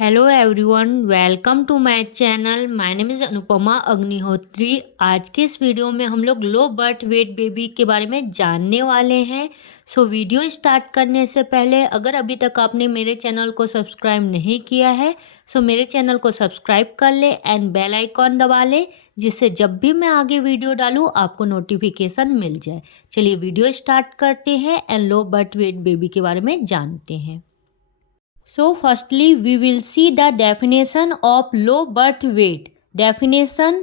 Hello everyone, welcome to my channel. My name is Anupama Agnihotri. आज के इस वीडियो में हम लोग लो बर्थ वेट बेबी के बारे में जानने वाले हैं। वीडियो स्टार्ट करने से पहले अगर अभी तक आपने मेरे चैनल को सब्सक्राइब नहीं किया है मेरे चैनल को सब्सक्राइब कर ले एंड बेल आइकॉन दबा ले, जिससे जब भी मैं आगे वीडियो डालूँ आपको नोटिफिकेशन मिल जाए। चलिए वीडियो स्टार्ट करते हैं and low birth weight baby के बारे में जानते हैं। So firstly we will see the definition of low birth weight. Definition: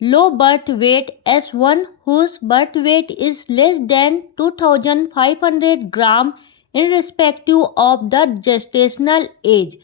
low birth weight as one whose birth weight is less than 2500 gram irrespective of the gestational age.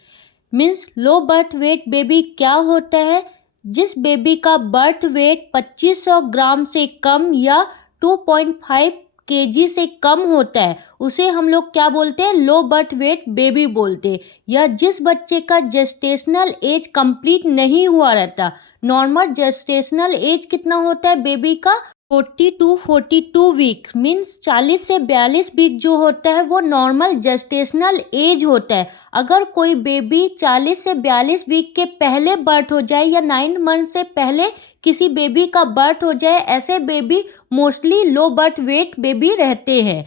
Means low birth weight baby क्या होता है? जिस baby का birth weight 2500 ग्राम से कम या 2.5 KG से कम होता है उसे हम लोग क्या बोलते हैं? लो बर्थ वेट बेबी बोलते हैं। या जिस बच्चे का जेस्टेशनल एज कंप्लीट नहीं हुआ रहता। नॉर्मल जेस्टेशनल एज कितना होता है बेबी का? 40 to 42 वीक, मीन्स 40 से 42 वीक जो होता है वो नॉर्मल जेस्टेशनल एज होता है। अगर कोई बेबी 40 से 42 वीक के पहले बर्थ हो जाए या 9 मंथ से पहले किसी बेबी का बर्थ हो जाए, ऐसे baby mostly low birth weight baby रहते हैं।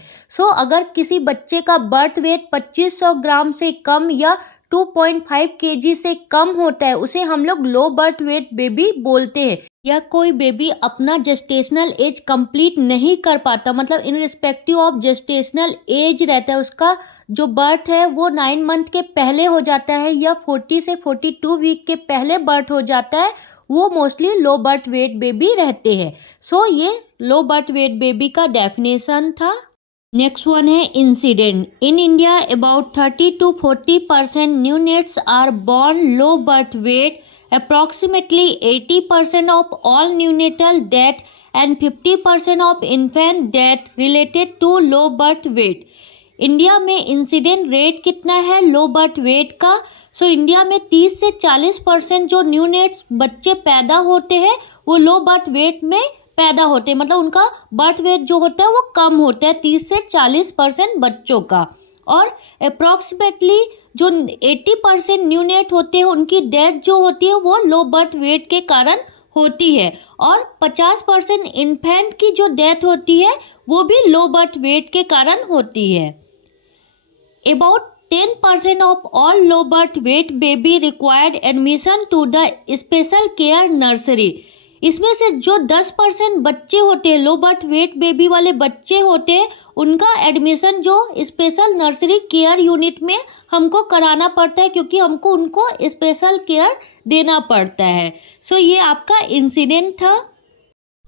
अगर किसी बच्चे का बर्थ वेट 2500 ग्राम से कम या 2.5 केजी से कम होता है उसे हम लोग लो बर्थ वेट बेबी बोलते हैं। या कोई बेबी अपना जेस्टेशनल एज कंप्लीट नहीं कर पाता, मतलब in respective of gestational age रहता है, उसका जो बर्थ है वो 9 मंथ के पहले हो जाता है या 40 से 42 वीक के पहले बर्थ हो जाता है, वो mostly low birth weight baby रहते हैं। ये लो बर्थ वेट बेबी का डेफिनेशन था। नेक्स्ट वन है incident. In India about 30 to 40% neonates are born low birth weight. Approximately 80% of all neonatal death and 50% of infant death related to low birth weight. India में incident rate कितना है लो birth wait का? India में 30 से 40% जो neonates बच्चे पैदा होते हैं वो लो बर्थ वेट में पैदा होते हैं, मतलब उनका बर्थ वेट जो होता है वो कम होता है 30 से 40% बच्चों का। और अप्रॉक्सीमेटली जो 80% न्यूनेट होते हैं उनकी डेथ जो होती है वो लो बर्थ वेट के कारण होती है। और 50% इन्फेंट की जो डेथ होती है वो भी लो बर्थ वेट के कारण होती है। About 10% of all low birth weight baby required admission to the special care nursery. इसमें से जो 10% बच्चे होते हैं लो बर्थ वेट बेबी वाले बच्चे होते हैं उनका एडमिशन जो स्पेशल नर्सरी केयर यूनिट में हमको कराना पड़ता है, क्योंकि हमको उनको स्पेशल केयर देना पड़ता है। ये आपका इंसिडेंट था।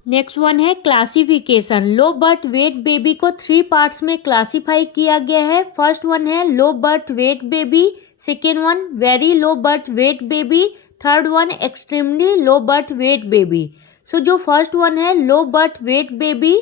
नेक्स्ट वन है क्लासिफिकेशन। लो बर्थ वेट बेबी को 3 पार्ट्स में क्लासीफाई किया गया है। फर्स्ट वन है लो birth weight baby, second one very low birth weight baby, third one extremely low birth weight baby. जो फर्स्ट वन है लो birth weight baby,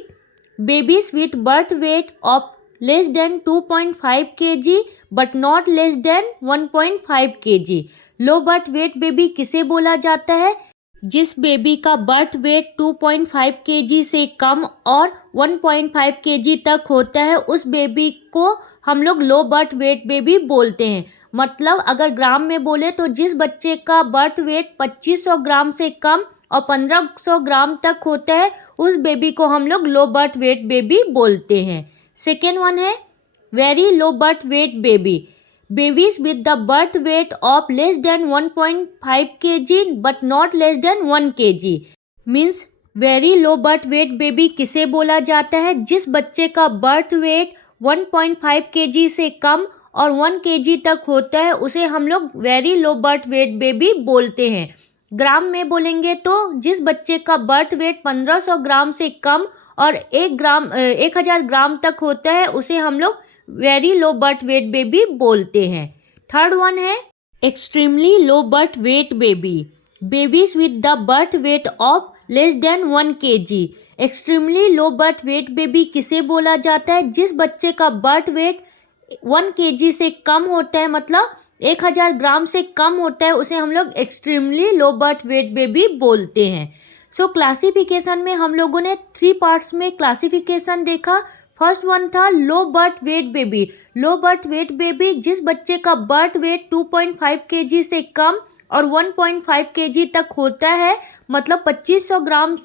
babies with birth weight of less than 2.5 kg but not less than 1.5 kg। Low birth weight baby किसे बोला जाता है? जिस baby का birth weight 2.5 kg से कम और 1.5 kg तक होता है उस बेबी को हम लोग लो बर्थ वेट बेबी बोलते हैं। मतलब अगर ग्राम में बोले तो जिस बच्चे का बर्थ वेट 2500 ग्राम से कम और 1500 ग्राम तक होता है उस बेबी को हम लोग लो बर्थ वेट बेबी बोलते हैं। सेकेंड वन है very low birth weight baby, babies with the birth weight of less than 1.5 kg but not less than 1 kg। Means very low birth weight baby किसे बोला जाता है? जिस बच्चे का बर्थ वेट 1.5 kg से कम और 1 kg तक होता है उसे हम लोग very low birth weight baby बोलते हैं। ग्राम में बोलेंगे तो जिस बच्चे का बर्थ वेट 1500 ग्राम से कम और 1000 ग्राम तक होता है उसे हम लोग very low birth weight baby बोलते हैं। थर्ड वन है extremely low birth weight baby, babies with the birth weight of less than 1 kg। Extremely low birth weight baby किसे बोला जाता है? जिस बच्चे का बर्थ वेट 1 kg से कम होता है, मतलब 1000 ग्राम से कम होता है, उसे हम लोग extremely low birth weight baby बोलते हैं। क्लासिफिकेशन में हम लोगों ने 3 पार्ट्स में क्लासिफिकेशन देखा। फर्स्ट वन था लो birth weight baby. Low birth weight baby जिस बच्चे का बर्थ वेट 2.5 kg से कम और 1.5 kg तक होता है, मतलब 2500 ग्राम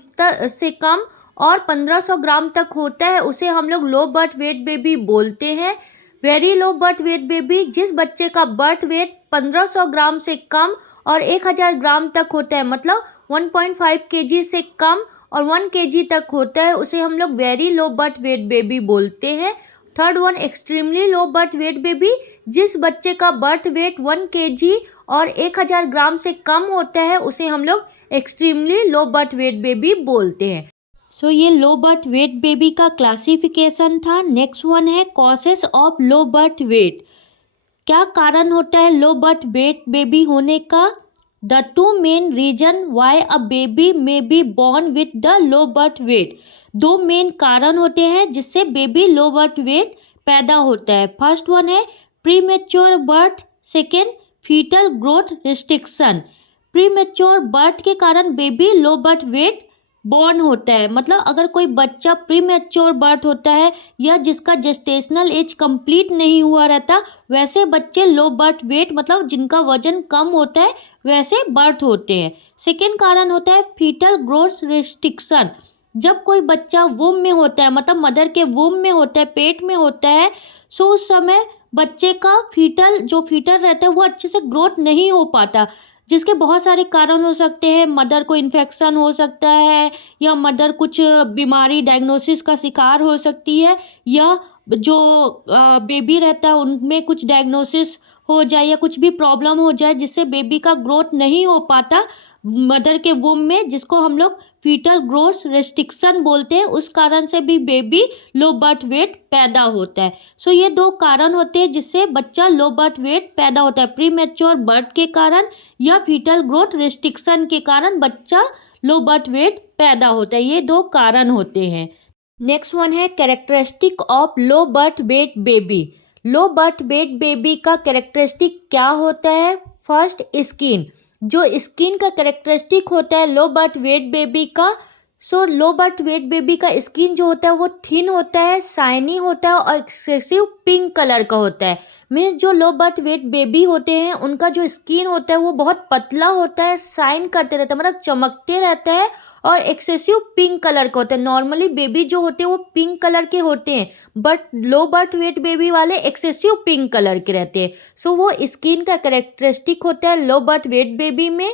से कम और 1500 ग्राम तक होता है, उसे हम लोग लो बर्थ वेट बेबी बोलते हैं। Very low birth weight baby जिस बच्चे का बर्थ वेट 1500 ग्राम से कम और 1000 ग्राम तक होता है, मतलब 1.5 kg से कम और 1 kg तक होता है, उसे हम लोग very low birth weight baby बोलते हैं। Third one extremely low birth weight baby जिस बच्चे का बर्थ वेट 1 kg और 1000 ग्राम से कम होता है, उसे हम लोग extremely low birth weight baby बोलते हैं। सो ये लो बर्थ वेट बेबी का क्लासिफिकेशन था। नेक्स्ट वन है causes of low birth wait. क्या कारण होता है लो बर्थ वेट बेबी होने का? The two main reason why a baby may be born with the low birth weight. दो मेन कारण होते हैं जिससे बेबी लो बर्थ वेट पैदा होता है। फर्स्ट वन है premature birth, second foetal growth restriction. Premature birth के कारण baby low birth weight born होता है, मतलब अगर कोई बच्चा प्रीमेच्योर बर्थ होता है या जिसका जेस्टेशनल एज कंप्लीट नहीं हुआ रहता, वैसे बच्चे लो बर्थ वेट, मतलब जिनका वजन कम होता है वैसे बर्थ होते हैं। सेकेंड कारण होता है फीटल ग्रोथ रिस्ट्रिक्शन। जब कोई बच्चा वूम में होता है, मतलब मदर के वूम में होता है, पेट में होता है, सो उस समय बच्चे का फीटल रहता है वो अच्छे से ग्रोथ नहीं हो पाता, जिसके बहुत सारे कारण हो सकते हैं। मदर को इन्फेक्शन हो सकता है या मदर कुछ बीमारी डायग्नोसिस का शिकार हो सकती है, या जो बेबी रहता है उनमें कुछ डायग्नोसिस हो जाए या कुछ भी प्रॉब्लम हो जाए जिससे बेबी का ग्रोथ नहीं हो पाता मदर के वूम में, जिसको हम लोग फीटल ग्रोथ रेस्ट्रिक्शन बोलते हैं। उस कारण से भी बेबी लो बर्थ वेट पैदा होता है। सो ये दो कारण होते हैं जिससे बच्चा लो बर्थ वेट पैदा होता है, प्रीमेच्योर बर्थ के कारण या फीटल ग्रोथ रेस्ट्रिक्शन के कारण बच्चा लो बर्थ वेट पैदा होता है। ये दो कारण होते हैं। नेक्स्ट वन है characteristic of low birth weight baby. Low birth weight baby का कैरेक्टरिस्टिक क्या होता है? First skin. जो स्किन का कैरेक्टरिस्टिक होता है लो बर्थ वेट बेबी का, सो लो बर्थ वेट बेबी का स्किन जो होता है वो थिन होता है, शाइनी होता है और एक्सेसिव पिंक कलर का होता है। मीन्स जो लो बर्थ वेट बेबी होते हैं उनका जो स्किन होता है वो बहुत पतला होता है, शाइन करते रहता है, मतलब चमकते रहता है और एक्सेसिव पिंक कलर का होता है। नॉर्मली बेबी जो होते हैं वो पिंक कलर के होते हैं, but low birth weight baby वाले एक्सेसिव पिंक कलर के रहते हैं। सो वो स्किन का कैरेक्टरिस्टिक होता है लो बर्थ वेट बेबी में।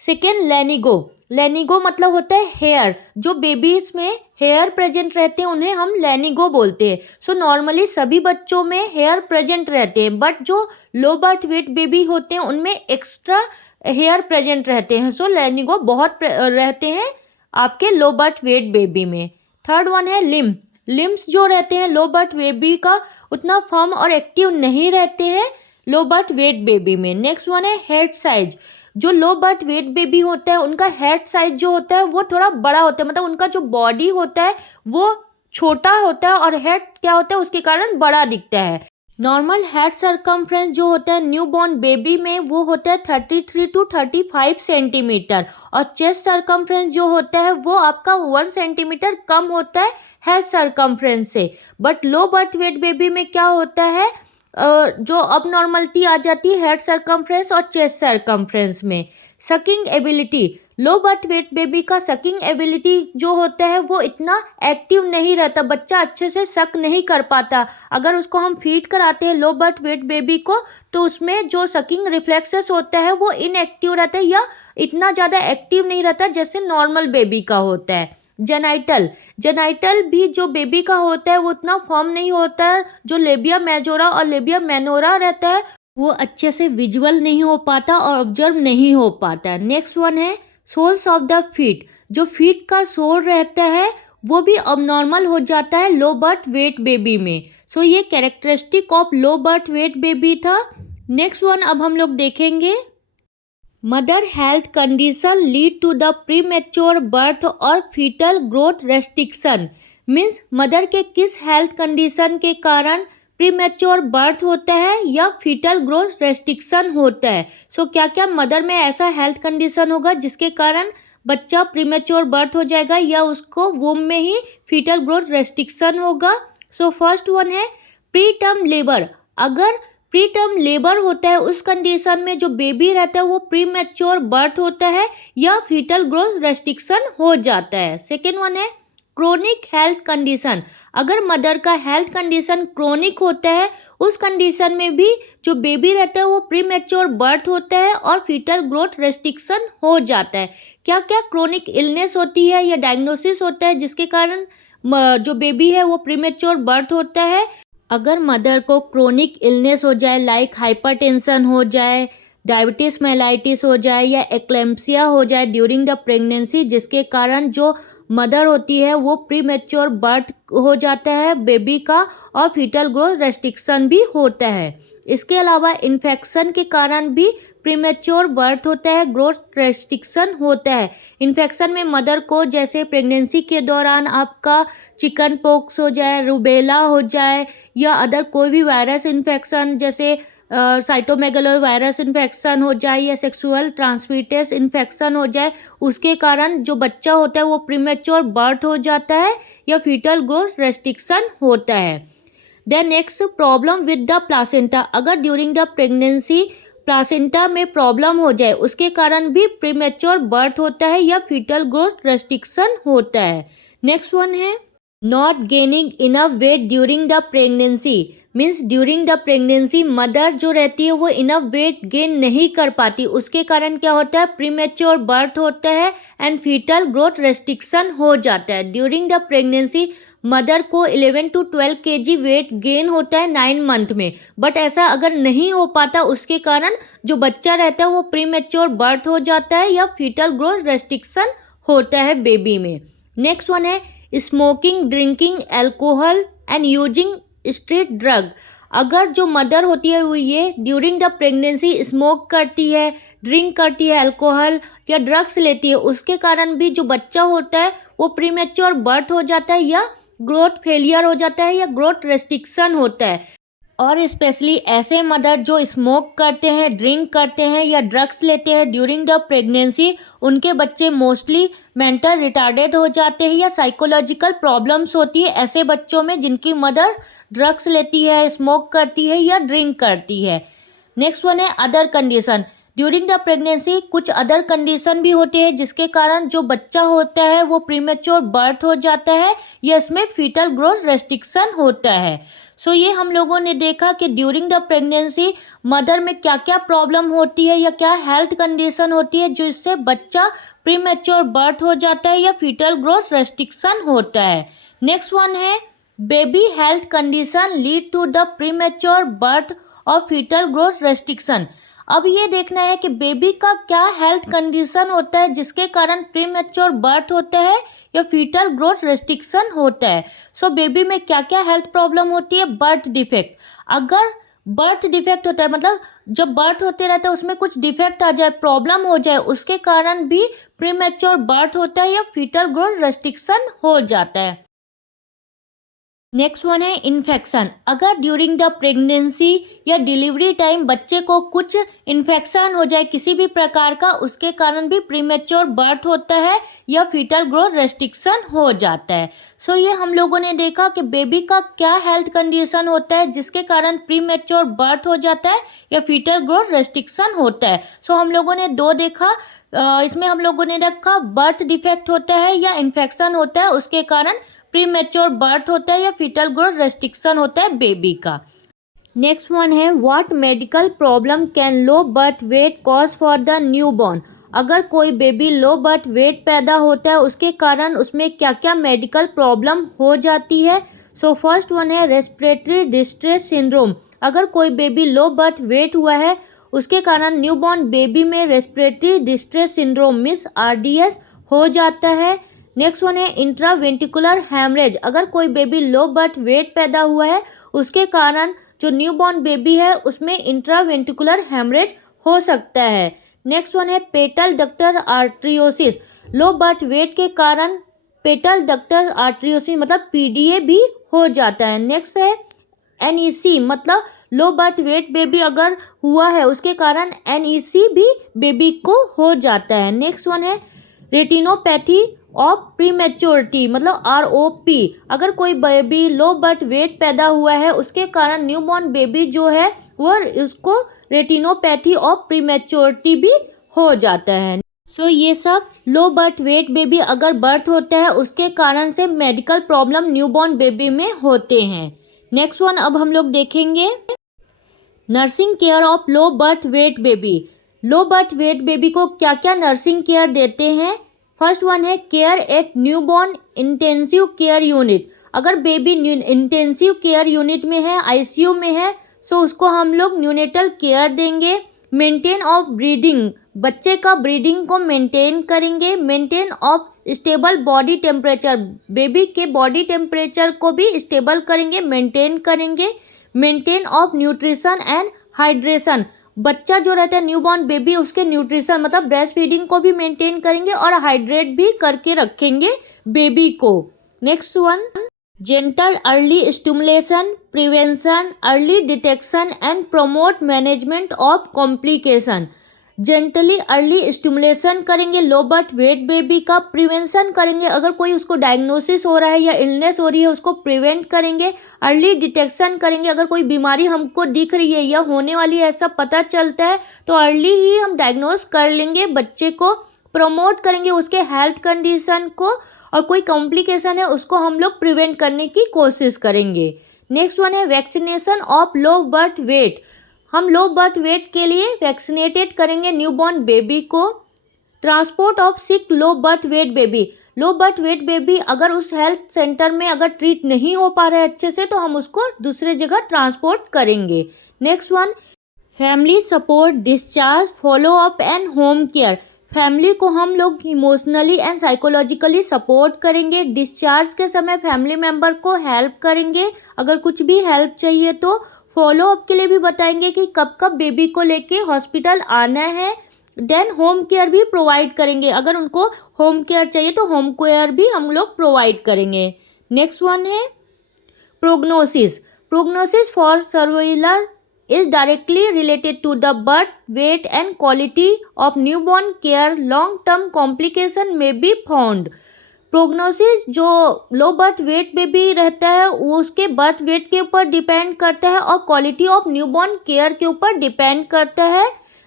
सेकेंड लेनिगो। लेनिगो मतलब होता है हेयर। जो बेबीज में हेयर प्रेजेंट रहते हैं उन्हें हम लेनिगो बोलते हैं। सो नॉर्मली सभी बच्चों में हेयर प्रेजेंट रहते हैं, बट जो लो बर्थ वेट बेबी होते हैं उनमें एक्स्ट्रा हेयर प्रेजेंट रहते हैं। सो लेनिगो बहुत रहते हैं आपके लो बर्थ वेट बेबी में। थर्ड वन है लिम्ब। लिम्स जो रहते हैं लो बर्थ बेबी का उतना फर्म और एक्टिव नहीं रहते हैं लो बर्थ वेट बेबी में। नेक्स्ट वन है हेड साइज। जो लो बर्थ वेट बेबी होता है उनका हेड साइज जो होता है वो थोड़ा बड़ा होता है, मतलब उनका जो बॉडी होता है वो छोटा होता है और हेड क्या होता है उसके कारण बड़ा दिखता है। नॉर्मल हेड सरकमफ्रेंस जो होता है न्यूबॉर्न बेबी में वो होता है 33 to 35 सेंटीमीटर, और चेस्ट सरकमफ्रेंस जो होता है वो आपका 1 सेंटीमीटर कम होता है हेड सरकमफ्रेंस से। But low birth weight baby में क्या होता है, जो अब नॉर्मलिटी आ जाती है हेड सरकमफ्रेंस और चेस्ट सरकमफ्रेंस में। Sucking ability. लो बर्थ वेट बेबी का सकिंग एबिलिटी जो होता है वो इतना एक्टिव नहीं रहता, बच्चा अच्छे से सक नहीं कर पाता। अगर उसको हम फीड कराते हैं लो बर्थ वेट बेबी को तो उसमें जो सकिंग रिफ्लेक्सेस होता है वो इनएक्टिव रहता है या इतना ज़्यादा एक्टिव नहीं रहता जैसे नॉर्मल बेबी का होता है। जेनाइटल। जेनाइटल भी जो बेबी का होता है वो उतना फॉर्म नहीं होता है। जो लेबिया मेजोरा और लेबिया मेनोरा रहता है वो अच्छे से विजुअल नहीं हो पाता और ऑब्जर्व नहीं हो पाता। नेक्स्ट वन है सोल्स ऑफ द फीट। जो फीट का सोल रहता है वो भी अबनॉर्मल हो जाता है लो बर्थ वेट बेबी में। सो ये characteristic of low birth weight baby था। नेक्स्ट वन अब हम लोग देखेंगे mother health condition lead to the premature birth और fetal growth restriction. Means mother के किस हेल्थ कंडीशन के कारण प्रीमेच्योर बर्थ होता है या फीटल ग्रोथ रेस्ट्रिक्शन होता है। सो क्या क्या मदर में ऐसा हेल्थ कंडीशन होगा जिसके कारण बच्चा प्रीमेच्योर बर्थ हो जाएगा या उसको वूम में ही फीटल ग्रोथ रेस्ट्रिक्शन होगा। सो फर्स्ट वन है प्री टर्म लेबर। अगर प्री टर्म लेबर होता है उस कंडीशन में जो बेबी रहता है वो प्री मैच्योर बर्थ होता है या फीटल ग्रोथ रेस्ट्रिक्शन हो जाता है। सेकेंड वन है क्रोनिक हेल्थ कंडीशन। अगर मदर का हेल्थ कंडीशन क्रोनिक होता है उस कंडीशन में भी जो बेबी रहता है वो प्री मैच्योर बर्थ होता है और फीटल ग्रोथ रेस्ट्रिक्शन हो जाता है। क्या क्या क्रोनिक इलनेस होती है या डायग्नोसिस होता है जिसके कारण जो बेबी है वो प्री मैच्योर बर्थ होता है? अगर मदर को क्रोनिक इलनेस हो जाए लाइक हाइपरटेंशन हो जाए, डायबिटीज मेलाइटिस हो जाए या एक्लेम्पसिया हो जाए ड्यूरिंग द प्रेगनेंसी, जिसके कारण जो मदर होती है वो प्री मैच्योर बर्थ हो जाता है बेबी का और फीटल ग्रोथ रेस्ट्रिक्शन भी होता है। इसके अलावा इन्फेक्शन के कारण भी प्रीमेच्योर बर्थ होता है, ग्रोथ रेस्ट्रिक्शन होता है। इन्फेक्शन में मदर को जैसे प्रेगनेंसी के दौरान आपका चिकन पॉक्स हो जाए, रूबेला हो जाए या अदर कोई भी वायरस इन्फेक्शन जैसे साइटोमेगालो वायरस इन्फेक्शन हो जाए या सेक्सुअल ट्रांसमिटेड इन्फेक्शन हो जाए, उसके कारण जो बच्चा होता है वो प्रीमेच्योर बर्थ हो जाता है या फीटल ग्रोथ रेस्ट्रिक्शन होता है। Then next problem with the placenta. अगर ड्यूरिंग द प्रेगनेंसी प्लासेंटा में प्रॉब्लम हो जाए उसके कारण भी प्रीमेच्योर बर्थ होता है या फीटल ग्रोथ रेस्ट्रिक्शन होता है। नेक्स्ट वन है not gaining enough weight during the pregnancy. Means during the pregnancy mother जो रहती है वो इनफ वेट गेन नहीं कर पाती, उसके कारण क्या होता है प्रीमेच्योर बर्थ होता है एंड फीटल ग्रोथ रेस्ट्रिक्शन हो जाता है। ड्यूरिंग द प्रेगनेंसी मदर को 11 to 12 kg वेट गेन होता है 9 मंथ में, बट ऐसा अगर नहीं हो पाता उसके कारण जो बच्चा रहता है वो प्रीमेच्योर बर्थ हो जाता है या फीटल ग्रोथ रेस्ट्रिक्शन होता है बेबी में। नेक्स्ट वन है smoking, drinking alcohol and using street drug. अगर जो मदर होती है वो ये ड्यूरिंग द प्रेगनेंसी स्मोक करती है, ड्रिंक करती है एल्कोहल या ड्रग्स लेती है, उसके कारण भी जो बच्चा होता है वो प्रीमेच्योर बर्थ हो जाता है या ग्रोथ फेलियर हो जाता है या ग्रोथ रेस्ट्रिक्शन होता है। और स्पेशली ऐसे मदर जो स्मोक करते हैं, ड्रिंक करते हैं या ड्रग्स लेते हैं ड्यूरिंग द प्रेगनेंसी, उनके बच्चे मोस्टली मेंटल रिटार्डेड हो जाते हैं या साइकोलॉजिकल प्रॉब्लम्स होती है ऐसे बच्चों में जिनकी मदर ड्रग्स लेती है, स्मोक करती है या ड्रिंक करती है। नेक्स्ट वन है other condition. During the pregnancy कुछ अदर कंडीशन भी होते हैं जिसके कारण जो बच्चा होता है वो प्रीमेच्योर बर्थ हो जाता है या इसमें फीटल ग्रोथ रेस्ट्रिक्शन होता है। सो ये हम लोगों ने देखा कि ड्यूरिंग द प्रेगनेंसी मदर में क्या क्या प्रॉब्लम होती है या क्या हेल्थ कंडीशन होती है जिससे बच्चा प्रीमेच्योर बर्थ हो जाता है या फीटल ग्रोथ रेस्ट्रिक्शन होता है। नेक्स्ट वन है baby health condition lead to the premature birth और फीटल ग्रोथ रेस्ट्रिक्शन। अब ये देखना है कि बेबी का क्या हेल्थ कंडीशन होता है जिसके कारण प्रीमेच्योर बर्थ होता है या फीटल ग्रोथ रेस्ट्रिक्शन होता है। सो बेबी में क्या क्या हेल्थ प्रॉब्लम होती है। बर्थ डिफेक्ट, अगर बर्थ डिफेक्ट होता है मतलब जब बर्थ होते रहता है उसमें कुछ डिफेक्ट आ जाए, प्रॉब्लम हो जाए, उसके कारण भी प्रीमेच्योर बर्थ होता है या फीटल ग्रोथ रेस्ट्रिक्शन हो जाता है। नेक्स्ट वन है इन्फेक्शन। अगर ड्यूरिंग द प्रेगनेंसी या डिलीवरी टाइम बच्चे को कुछ इन्फेक्शन हो जाए किसी भी प्रकार का, उसके कारण भी प्रीमेच्योर बर्थ होता है या फीटल ग्रोथ रेस्ट्रिक्शन हो जाता है। सो ये हम लोगों ने देखा कि बेबी का क्या हेल्थ कंडीशन होता है जिसके कारण प्रीमेच्योर बर्थ हो जाता है या फीटल ग्रोथ रेस्ट्रिक्शन होता है। सो हम लोगों ने दो देखा, इसमें हम लोगों ने रखा बर्थ डिफेक्ट होता है या इन्फेक्शन होता है उसके कारण प्रीमेच्योर बर्थ होता है या फीटल ग्रोथ रेस्ट्रिक्शन होता है बेबी का। नेक्स्ट वन है what medical problem can low birth wait cause for the newborn. अगर कोई बेबी लो बर्थ वेट पैदा होता है उसके कारण उसमें क्या क्या मेडिकल प्रॉब्लम हो जाती है। सो फर्स्ट वन है रेस्पिरेटरी डिस्ट्रेस सिंड्रोम। अगर कोई बेबी लो बर्थ वेट हुआ है उसके कारण न्यूबॉर्न बेबी में respiratory distress syndrome means RDS हो जाता है। नेक्स्ट वन है इंट्रावेंट्रिकुलर हैमरेज। अगर कोई बेबी लो बर्थ वेट पैदा हुआ है उसके कारण जो न्यूबॉर्न बेबी है उसमें इंट्रावेंट्रिकुलर हैमरेज हो सकता है। नेक्स्ट वन है पेटल डक्टल आर्ट्रियोसिस। लो बर्थ वेट के कारण पेटल डक्टल आर्ट्रियोसिस मतलब PDA भी हो जाता है। नेक्स्ट है NEC मतलब लो बर्थ वेट बेबी अगर हुआ है उसके कारण NEC भी बेबी को हो जाता है। नेक्स्ट वन है रेटिनोपैथी ऑफ प्रीमेच्योरिटी मतलब ROP, अगर कोई बेबी लो बर्थ वेट पैदा हुआ है उसके कारण न्यूबॉर्न बेबी जो है वो उसको रेटिनोपैथी ऑफ प्रीमेच्योरिटी भी हो जाता है। सो ये सब लो बर्थ वेट बेबी अगर बर्थ होता है उसके कारण से मेडिकल प्रॉब्लम न्यूबॉर्न बेबी में होते हैं। नेक्स्ट वन अब हम लोग देखेंगे nursing care of low birth weight baby. Low birth weight baby को क्या क्या नर्सिंग केयर देते हैं। फर्स्ट वन है care at newborn intensive care unit. अगर बेबी इंटेंसिव केयर यूनिट में है, ICU में है, सो उसको हम लोग न्यूनेटल केयर देंगे। मेंटेन ऑफ ब्रीडिंग, बच्चे का ब्रीडिंग को मेंटेन करेंगे। Maintain of stable body temperature, baby के बॉडी टेम्परेचर को भी स्टेबल करेंगे, मेंटेन करेंगे। Maintain of nutrition and hydration, बच्चा जो रहता है न्यूबॉर्न बेबी उसके न्यूट्रिशन मतलब ब्रेस्ट फीडिंग को भी मेंटेन करेंगे और हाइड्रेट भी करके रखेंगे बेबी को। Next one gentle early stimulation, prevention, early detection and promote management of complication. Gently early stimulation करेंगे लो बर्थ वेट बेबी का, प्रिवेंशन करेंगे अगर कोई उसको डायग्नोसिस हो रहा है या इलनेस हो रही है उसको प्रिवेंट करेंगे। अर्ली डिटेक्शन करेंगे, अगर कोई बीमारी हमको दिख रही है या होने वाली है ऐसा पता चलता है तो अर्ली ही हम डायग्नोस कर लेंगे बच्चे को। प्रमोट करेंगे उसके हेल्थ कंडीशन को और कोई कॉम्प्लिकेशन है उसको हम लोग प्रिवेंट करने की कोशिश करेंगे। नेक्स्ट वन है vaccination of low birth wait. हम लो बर्थ वेट के लिए वैक्सीनेटेड करेंगे न्यूबॉर्न बेबी को। Transport of sick low birth weight baby, low birth weight baby अगर उस हेल्थ सेंटर में अगर ट्रीट नहीं हो पा रहा है अच्छे से तो हम उसको दूसरे जगह ट्रांसपोर्ट करेंगे। Next one family support, discharge, follow up and home care. Family को हम लोग इमोशनली एंड साइकोलॉजिकली सपोर्ट करेंगे। डिस्चार्ज के समय फैमिली मेम्बर को हेल्प करेंगे, अगर कुछ भी हेल्प चाहिए तो फॉलो अप के लिए भी बताएंगे कि कब कब बेबी को लेके हॉस्पिटल आना है। देन होम केयर भी प्रोवाइड करेंगे, अगर उनको होम केयर चाहिए तो होम केयर भी हम लोग प्रोवाइड करेंगे। नेक्स्ट वन है prognosis. Prognosis for survival is directly related to the birth weight and quality of newborn care. Long term complication may be found. Prognosis जो लो बर्थ वेट बेबी रहता है वो उसके बर्थ वेट के ऊपर depend करता है और क्वालिटी ऑफ न्यूबॉर्न केयर के ऊपर डिपेंड करता है।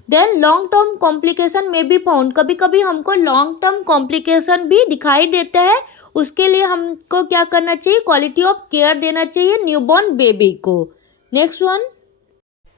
देन लॉन्ग टर्म कॉम्प्लिकेशन में भी फाउंड, कभी कभी हमको लॉन्ग टर्म कॉम्प्लिकेशन भी दिखाई देता है, उसके लिए हमको क्या करना चाहिए, क्वालिटी ऑफ केयर देना चाहिए न्यूबॉर्न बेबी को। Next one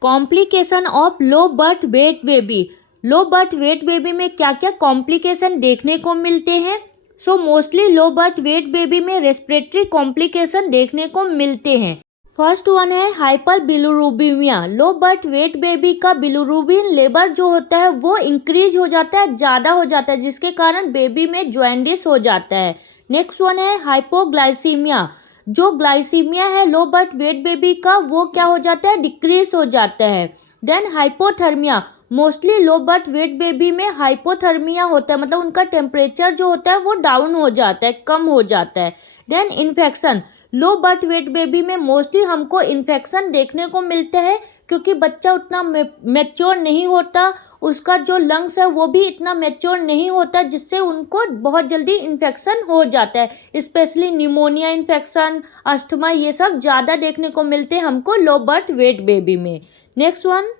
complication of low birth weight baby. Low birth weight baby में क्या क्या कॉम्प्लिकेशन देखने को मिलते हैं। So mostly low birth weight baby में रेस्पिरेटरी कॉम्प्लिकेशन देखने को मिलते हैं। फर्स्ट वन है hyperbilirubinaemia. Low birth weight baby का बिलिरुबिन लेवल जो होता है वो इंक्रीज हो जाता है, ज़्यादा हो जाता है, जिसके कारण बेबी में जॉन्डिस हो जाता है। नेक्स्ट वन है हाइपोग्लाइसीमिया। जो ग्लाइसीमिया है लो बर्थ वेट बेबी का वो क्या हो जाता है, डिक्रीज हो जाता है। Then hypothermia, mostly low birth weight baby में हाइपोथर्मिया होता है, मतलब उनका टेम्परेचर जो होता है वो डाउन हो जाता है, कम हो जाता है। Then infection, low birth weight baby में मोस्टली हमको इन्फेक्शन देखने को मिलता है क्योंकि बच्चा उतना मैच्योर नहीं होता, उसका जो लंग्स है वो भी इतना मैच्योर नहीं होता, जिससे उनको बहुत जल्दी इन्फेक्शन हो जाता है। स्पेशली निमोनिया इन्फेक्शन, अस्थमा, ये सब ज़्यादा देखने को मिलते हैं हमको लो बर्थ वेट बेबी में। Next one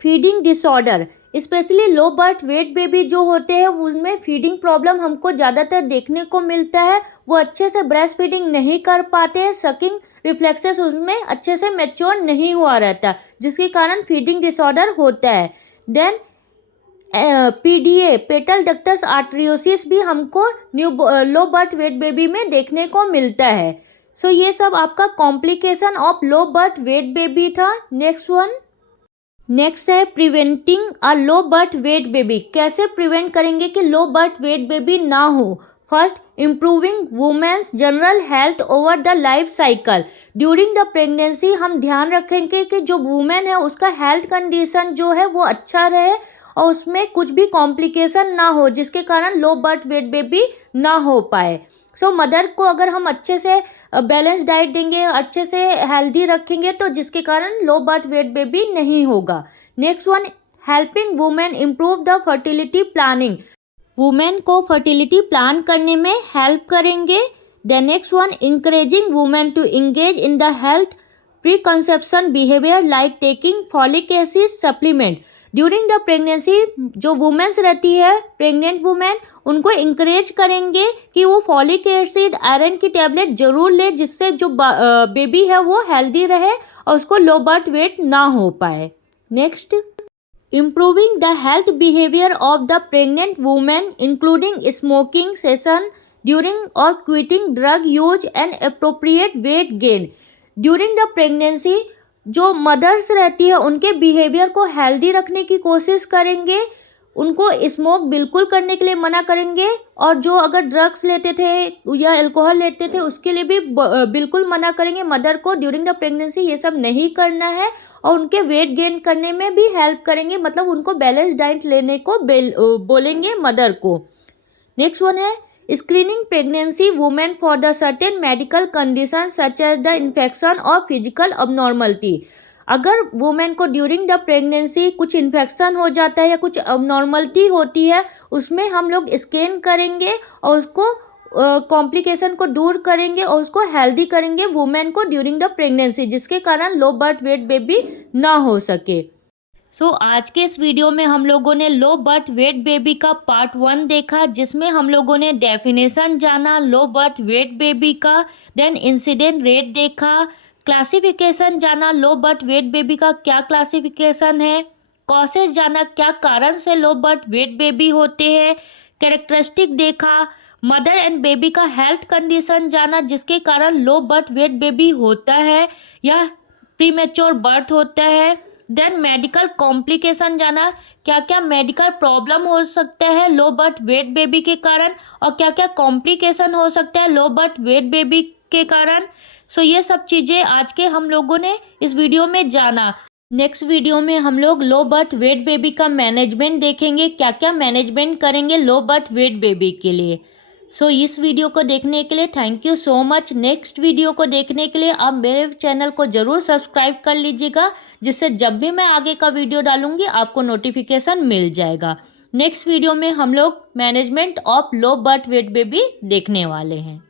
feeding disorder. Specially लो बर्थ वेट बेबी जो होते हैं उसमें फीडिंग प्रॉब्लम हमको ज़्यादातर देखने को मिलता है, वो अच्छे से ब्रेस्ट फीडिंग नहीं कर पाते हैं, सकिंग रिफ्लेक्सेस उसमें अच्छे से मैच्योर नहीं हुआ रहता, जिसके कारण फीडिंग डिसऑर्डर होता है। Then PDA patent ductus arteriosus भी हमको लो बर्थ वेट बेबी में देखने को मिलता है। सो ये सब आपका complication of low birth weight baby था। नेक्स्ट है preventing a low birth weight baby. कैसे प्रिवेंट करेंगे कि लो बर्थ वेट बेबी ना हो। First improving women's general health over the life cycle. During the pregnancy हम ध्यान रखेंगे कि जो वुमेन है उसका हेल्थ कंडीशन जो है वो अच्छा रहे और उसमें कुछ भी कॉम्प्लिकेशन ना हो, जिसके कारण लो बर्थ वेट बेबी ना हो पाए। सो मदर को अगर हम अच्छे से बैलेंस डाइट देंगे, अच्छे से हेल्दी रखेंगे तो जिसके कारण लो बर्थ वेट बेबी नहीं होगा। Next one helping women improve the fertility planning. Women को फर्टिलिटी प्लान करने में हेल्प करेंगे। The next one, encouraging women to engage in the health preconception behaviour like taking folic acid supplement. During the pregnancy जो women's रहती है, pregnant women, उनको इंकरेज करेंगे कि वो फॉलिक एसिड, आयरन की टैबलेट जरूर ले, जिससे जो बेबी है वो हेल्दी रहे और उसको लो बर्थ वेट ना हो पाए। Next, improving the health behaviour of the pregnant women including smoking cessation during और quitting drug use and appropriate weight gain. During the pregnancy जो मदर्स रहती है उनके बिहेवियर को हेल्दी रखने की कोशिश करेंगे, उनको स्मोक बिल्कुल करने के लिए मना करेंगे, और जो अगर ड्रग्स लेते थे या अल्कोहल लेते थे उसके लिए भी बिल्कुल मना करेंगे मदर को। ड्यूरिंग द प्रेगनेंसी ये सब नहीं करना है, और उनके वेट गेन करने में भी हेल्प करेंगे, मतलब उनको बैलेंस डाइट लेने को बोलेंगे मदर को। नेक्स्ट वन है screening pregnancy women for the certain medical condition such as the infection और फिजिकल अबनॉर्मलिटी। अगर वुमेन को ड्यूरिंग द प्रेगनेंसी कुछ इन्फेक्शन हो जाता है या कुछ अबनॉर्मलिटी होती है, उसमें हम लोग स्कैन करेंगे और उसको कॉम्प्लिकेशन को दूर करेंगे और उसको हेल्दी करेंगे वुमेन को ड्यूरिंग द प्रेगनेंसी, जिसके कारण लो बर्थ वेट बेबी ना हो सके। आज के इस वीडियो में हम लोगों ने लो बर्थ वेट बेबी का पार्ट 1 देखा, जिसमें हम लोगों ने डेफिनेशन जाना लो बर्थ वेट बेबी का, देन इंसिडेंट रेट देखा, क्लासिफिकेशन जाना लो बर्थ वेट बेबी का क्या क्लासिफिकेशन है, कॉसेज जाना क्या कारण से लो बर्थ वेट बेबी होते हैं, कैरेक्टरिस्टिक देखा, मदर एंड बेबी का हेल्थ कंडीशन जाना जिसके कारण लो बर्थ वेट बेबी होता है या प्रीमेच्योर बर्थ होता है, देन मेडिकल कॉम्प्लिकेशन जाना क्या क्या मेडिकल प्रॉब्लम हो सकता है लो बर्थ वेट बेबी के कारण, और क्या क्या कॉम्प्लिकेशन हो सकता है लो बर्थ वेट बेबी के कारण। ये सब चीज़ें आज के हम लोगों ने इस वीडियो में जाना। नेक्स्ट वीडियो में हम लोग लो बर्थ वेट बेबी का मैनेजमेंट देखेंगे, क्या क्या मैनेजमेंट करेंगे लो बर्थ वेट बेबी के लिए। इस वीडियो को देखने के लिए thank you so much. Next video को देखने के लिए आप मेरे चैनल को ज़रूर सब्सक्राइब कर लीजिएगा, जिससे जब भी मैं आगे का वीडियो डालूंगी आपको नोटिफिकेशन मिल जाएगा। नेक्स्ट वीडियो में हम लोग management of low birth weight baby देखने वाले हैं।